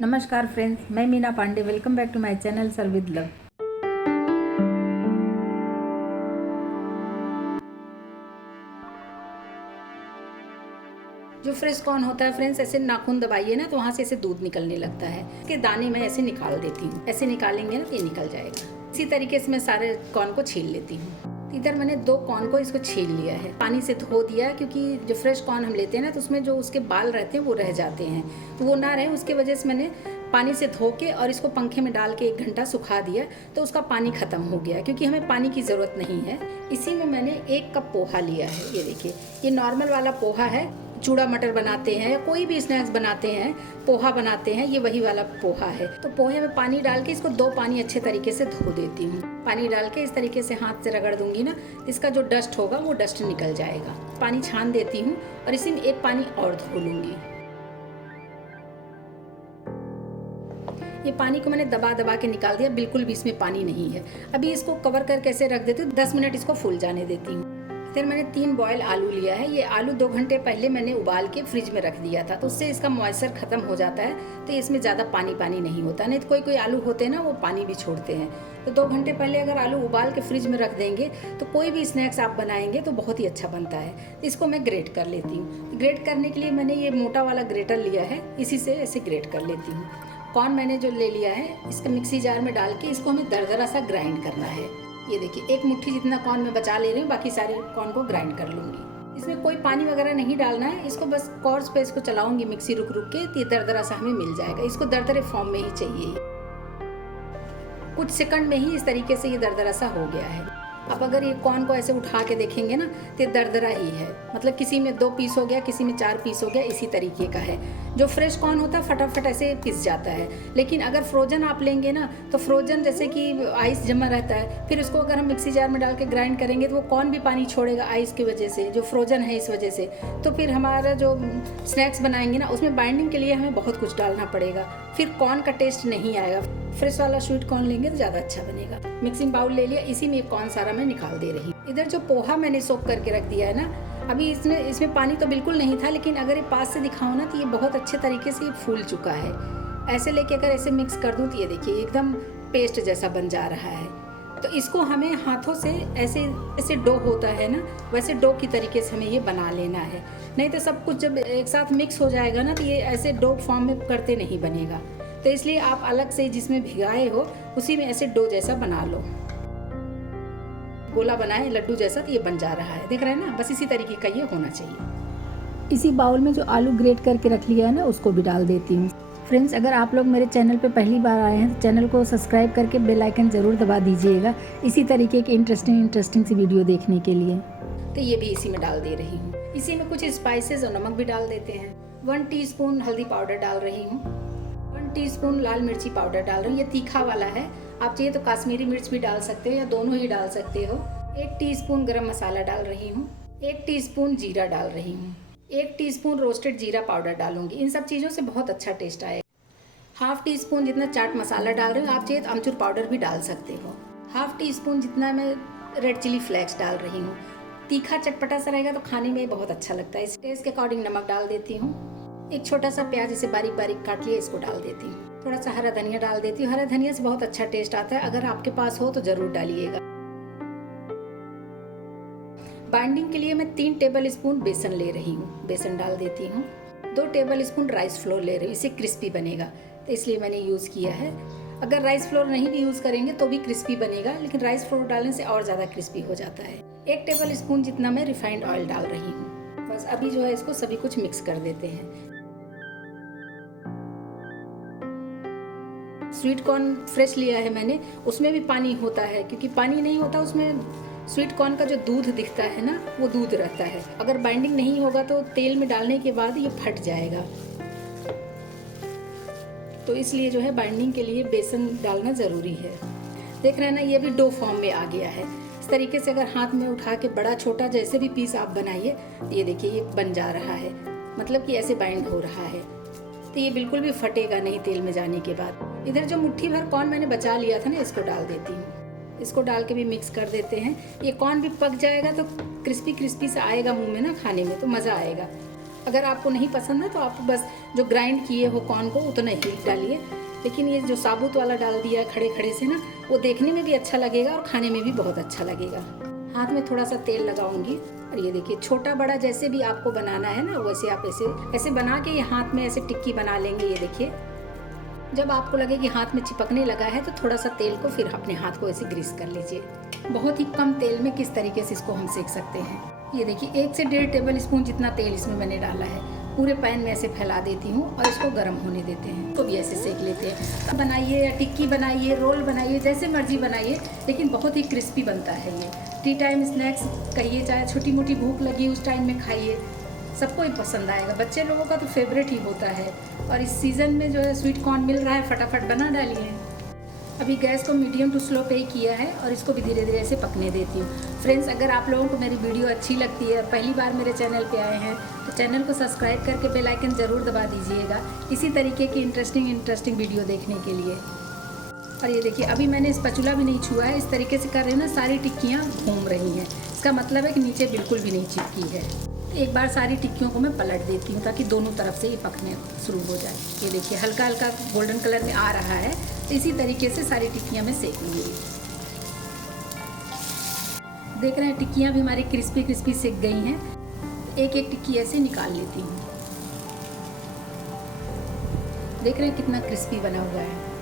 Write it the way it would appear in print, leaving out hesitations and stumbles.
नमस्कार फ्रेंड्स, मैं Meena Pandey. Welcome back to my channel serve with love. जो फ्रेश कॉर्न होता है फ्रेंड्स, ऐसे नाखून दबाइए ना तो वहाँ से ऐसे दूध निकलने लगता है। इसके दाने मैं ऐसे निकाल देती हूँ। ऐसे निकालेंगे ना तो ये निकल जाएगा। इसी तरीके से मैं सारे कॉर्न को छील लेती हूँ। इधर मैंने 2 कॉर्न को इसको छील लिया है, पानी से धो दिया, क्योंकि जो फ्रेश कॉर्न हम लेते हैं ना तो उसमें जो उसके बाल रहते हैं वो रह जाते हैं, तो वो ना रहे उसके वजह से मैंने पानी से धो के और इसको पंखे में डाल के 1 घंटा सुखा दिया, तो उसका पानी खत्म हो गया, क्योंकि हमें पानी की ज़रूरत नहीं है। इसी में मैंने 1 कप पोहा लिया है। ये देखिए, ये नॉर्मल वाला पोहा है। चूड़ा मटर बनाते हैं या कोई भी स्नैक्स बनाते हैं, पोहा बनाते हैं, ये वही वाला पोहा है। तो पोहे में पानी डाल के इसको 2 पानी अच्छे तरीके से धो देती हूँ। पानी डाल के इस तरीके से हाथ से रगड़ दूंगी ना, इसका जो डस्ट होगा वो डस्ट निकल जाएगा। पानी छान देती हूँ और इसी में 1 पानी और धो लूंगी। ये पानी को मैंने दबा दबा के निकाल दिया, बिल्कुल भी इसमें पानी नहीं है। अभी इसको कवर करके ऐसे रख देती हूँ, 10 मिनट इसको फूल जाने देती हूँ। फिर मैंने 3 बॉयल आलू लिया है। ये आलू 2 घंटे पहले मैंने उबाल के फ्रिज में रख दिया था, तो उससे इसका मॉइस्चर खत्म हो जाता है, तो इसमें ज़्यादा पानी नहीं होता। नहीं तो कोई आलू होते हैं ना, वो पानी भी छोड़ते हैं। तो 2 घंटे पहले अगर आलू उबाल के फ्रिज में रख देंगे तो कोई भी स्नैक्स आप बनाएंगे तो बहुत ही अच्छा बनता है। तो इसको मैं ग्रेट कर लेती हूँ। ग्रेट करने के लिए मैंने ये मोटा वाला ग्रेटर लिया है, इसी से ऐसे ग्रेट कर लेती हूँ। कॉर्न मैंने जो ले लिया है, इसका मिक्सी जार में डाल के इसको हमें दरदरा सा ग्राइंड करना है। ये देखिए, 1 मुट्ठी जितना कॉर्न मैं बचा ले रही हूँ, बाकी सारे कॉर्न को ग्राइंड कर लूँगी। इसमें कोई पानी वगैरह नहीं डालना है, इसको बस कॉर्ड्स पे इसको चलाऊंगी मिक्सी रुक के, तो ये दरदरा सा हमें मिल जाएगा। इसको दरदरे फॉर्म में ही चाहिए। कुछ सेकंड में ही इस तरीके से ये दरदरा सा हो गया है। अब अगर ये कॉर्न को ऐसे उठा के देखेंगे ना तो ये दरदरा ही है, मतलब किसी में 2 पीस हो गया, किसी में 4 पीस हो गया, इसी तरीके का है। जो फ्रेश कॉर्न होता है फटाफट ऐसे पिस जाता है, लेकिन अगर फ्रोजन आप लेंगे ना तो फ्रोजन जैसे कि आइस जमा रहता है, फिर उसको अगर हम मिक्सी जार में डाल के ग्राइंड करेंगे तो वो कॉर्न भी पानी छोड़ेगा आइस की वजह से, जो फ्रोजन है इस वजह से। तो फिर हमारा जो स्नैक्स बनाएंगे ना उसमें बाइंडिंग के लिए हमें बहुत कुछ डालना पड़ेगा, फिर कॉर्न का टेस्ट नहीं आएगा। फ्रेश वाला स्वीट कॉर्न लेंगे तो ज़्यादा अच्छा बनेगा। मिक्सिंग बाउल ले लिया, इसी में कॉर्न सारा मैं निकाल दे रही हूँ। इधर जो पोहा मैंने सोक करके रख दिया है ना, अभी इसमें पानी तो बिल्कुल नहीं था, लेकिन अगर ये पास से दिखाऊँ ना तो ये बहुत अच्छे तरीके से फूल चुका है। ऐसे लेके अगर ऐसे मिक्स कर दूँ तो ये देखिए एकदम पेस्ट जैसा बन जा रहा है। तो इसको हमें हाथों से ऐसे डो होता है ना, वैसे डो की तरीके से हमें ये बना लेना है। नहीं तो सब कुछ जब एक साथ मिक्स हो जाएगा ना तो ये ऐसे डो फॉर्म में करते नहीं बनेगा। तो इसलिए आप अलग से जिसमें भिगाए हो उसी में ऐसे डो जैसा बना लो। गोला बनाए लड्डू जैसा, तो ये बन जा रहा है, देख रहे हैं ना। बस इसी तरीके का ये होना चाहिए। इसी बाउल में जो आलू ग्रेट करके रख लिया है ना, उसको भी डाल देती हूँ। फ्रेंड्स, अगर आप लोग मेरे चैनल पे पहली बार आए हैं तो चैनल को सब्सक्राइब करके बेल आइकन ज़रूर दबा दीजिएगा, इसी तरीके की इंटरेस्टिंग सी वीडियो देखने के लिए। तो ये भी इसी में डाल दे रही हूँ। इसी में कुछ स्पाइसेस और नमक भी डाल देते हैं। 1 टीस्पून हल्दी पाउडर डाल रही हूँ, 1 टीस्पून लाल मिर्ची पाउडर डाल रही हूँ। ये तीखा वाला है, आप चाहिए तो काश्मीरी मिर्च भी डाल सकते हो या दोनों ही डाल सकते हो। 1 टीस्पून गरम मसाला डाल रही हूँ, 1 टीस्पून जीरा डाल रही हूँ, 1 टीस्पून रोस्टेड जीरा पाउडर डालूंगी। इन सब चीज़ों से बहुत अच्छा टेस्ट आएगा। 1/2 टीस्पून जितना चाट मसाला डाल रही हूँ, आप चाहिए तो अमचूर पाउडर भी डाल सकते हो। 1/2 टीस्पून जितना मैं रेड चिली फ्लेक्स डाल रही हूँ। तीखा चटपटा सा रहेगा तो खाने में बहुत अच्छा लगता है। इस टेस्ट के अकॉर्डिंग नमक डाल देती हूँ। 1 छोटा सा प्याज इसे बारीक बारीक काट लिया, इसको डाल देती हूँ। थोड़ा सा हरा धनिया डाल देती हूँ। हरा धनिया से बहुत अच्छा टेस्ट आता है, अगर आपके पास हो तो ज़रूर डालिएगा। बाइंडिंग के लिए मैं 3 टेबल स्पून बेसन ले रही हूँ, बेसन डाल देती हूँ। 2 टेबल स्पून राइस फ्लोर ले रही हूँ, इससे क्रिस्पी बनेगा, तो इसलिए मैंने यूज़ किया है। अगर राइस फ्लोर नहीं भी यूज़ करेंगे तो भी क्रिस्पी बनेगा, लेकिन राइस फ्लोर डालने से और ज़्यादा क्रिस्पी हो जाता है। 1 टेबल स्पून जितना मैं रिफाइंड ऑयल डाल रही हूँ। बस अभी जो है इसको सभी कुछ मिक्स कर देते हैं। स्वीट कॉर्न फ्रेश लिया है मैंने, उसमें भी पानी होता है, क्योंकि पानी नहीं होता उसमें स्वीट कॉर्न का जो दूध दिखता है ना, वो दूध रहता है। अगर बाइंडिंग नहीं होगा तो तेल में डालने के बाद ये फट जाएगा, तो इसलिए जो है बाइंडिंग के लिए बेसन डालना ज़रूरी है। देख रहे हैं ना, ये भी डो फॉर्म में आ गया है। इस तरीके से अगर हाथ में उठा के बड़ा छोटा जैसे भी पीस आप बनाइए, ये देखिए ये बन जा रहा है, मतलब कि ऐसे बाइंड हो रहा है, तो ये बिल्कुल भी फटेगा नहीं तेल में जाने के बाद। इधर जो मुट्ठी भर कॉर्न मैंने बचा लिया था ना, इसको डाल देती हूँ। इसको डाल के भी मिक्स कर देते हैं। ये कॉर्न भी पक जाएगा तो क्रिस्पी क्रिस्पी सा आएगा मुंह में ना, खाने में तो मज़ा आएगा। अगर आपको नहीं पसंद है तो आप बस जो ग्राइंड किए हो कॉर्न को उतना ही डालिए, लेकिन ये जो साबुत वाला डाल दिया है खड़े खड़े से ना, वो देखने में भी अच्छा लगेगा और खाने में भी बहुत अच्छा लगेगा। हाथ में थोड़ा सा तेल लगाऊंगी और ये देखिए छोटा बड़ा जैसे भी आपको बनाना है ना वैसे आप ऐसे बना के ये हाथ में ऐसे टिक्की बना लेंगे। ये देखिए जब आपको लगे कि हाथ में चिपकने लगा है तो थोड़ा सा तेल को फिर अपने हाथ को ऐसे ग्रीस कर लीजिए। बहुत ही कम तेल में किस तरीके से इसको हम सेक सकते हैं। ये देखिए 1 से 1.5 टेबल स्पून जितना तेल इसमें मैंने डाला है। पूरे पैन में ऐसे फैला देती हूँ और इसको गर्म होने देते हैं। तो भी ऐसे सेक लेते हैं। बनाइए या टिक्की बनाइए, रोल बनाइए, जैसे मर्जी बनाइए, लेकिन बहुत ही क्रिस्पी बनता है ये। टी टाइम स्नैक्स कहिए, चाहे छोटी मोटी भूख लगी उस टाइम में खाइए, सबको ही पसंद आएगा। बच्चे लोगों का तो फेवरेट ही होता है। और इस सीज़न में जो है स्वीट कॉर्न मिल रहा है, फटाफट बना डालिए। अभी गैस को मीडियम टू स्लो पे ही किया है और इसको भी धीरे धीरे ऐसे पकने देती हूँ। फ्रेंड्स, अगर आप लोगों को मेरी वीडियो अच्छी लगती है, पहली बार मेरे चैनल पे आए हैं तो चैनल को सब्सक्राइब करके बेल आइकन ज़रूर दबा दीजिएगा इसी तरीके की इंटरेस्टिंग वीडियो देखने के लिए। और ये देखिए अभी मैंने स्पैचुला भी नहीं छुआ है, इस तरीके से कर रहे हैं ना, सारी टिक्कियाँ घूम रही हैं। इसका मतलब है कि नीचे बिल्कुल भी नहीं चिपकी है। एक बार सारी टिक्कियों को मैं पलट देती हूँ ताकि दोनों तरफ से ये पकने शुरू हो जाए। ये देखिए हल्का हल्का गोल्डन कलर में आ रहा है, तो इसी तरीके से सारी टिक्कियाँ मैं सेक लूँगी। देख रहे हैं टिक्कियाँ भी हमारी क्रिस्पी सेक गई हैं। एक एक टिक्की ऐसे निकाल लेती हूँ। देख रहे हैं कितना क्रिस्पी बना हुआ है।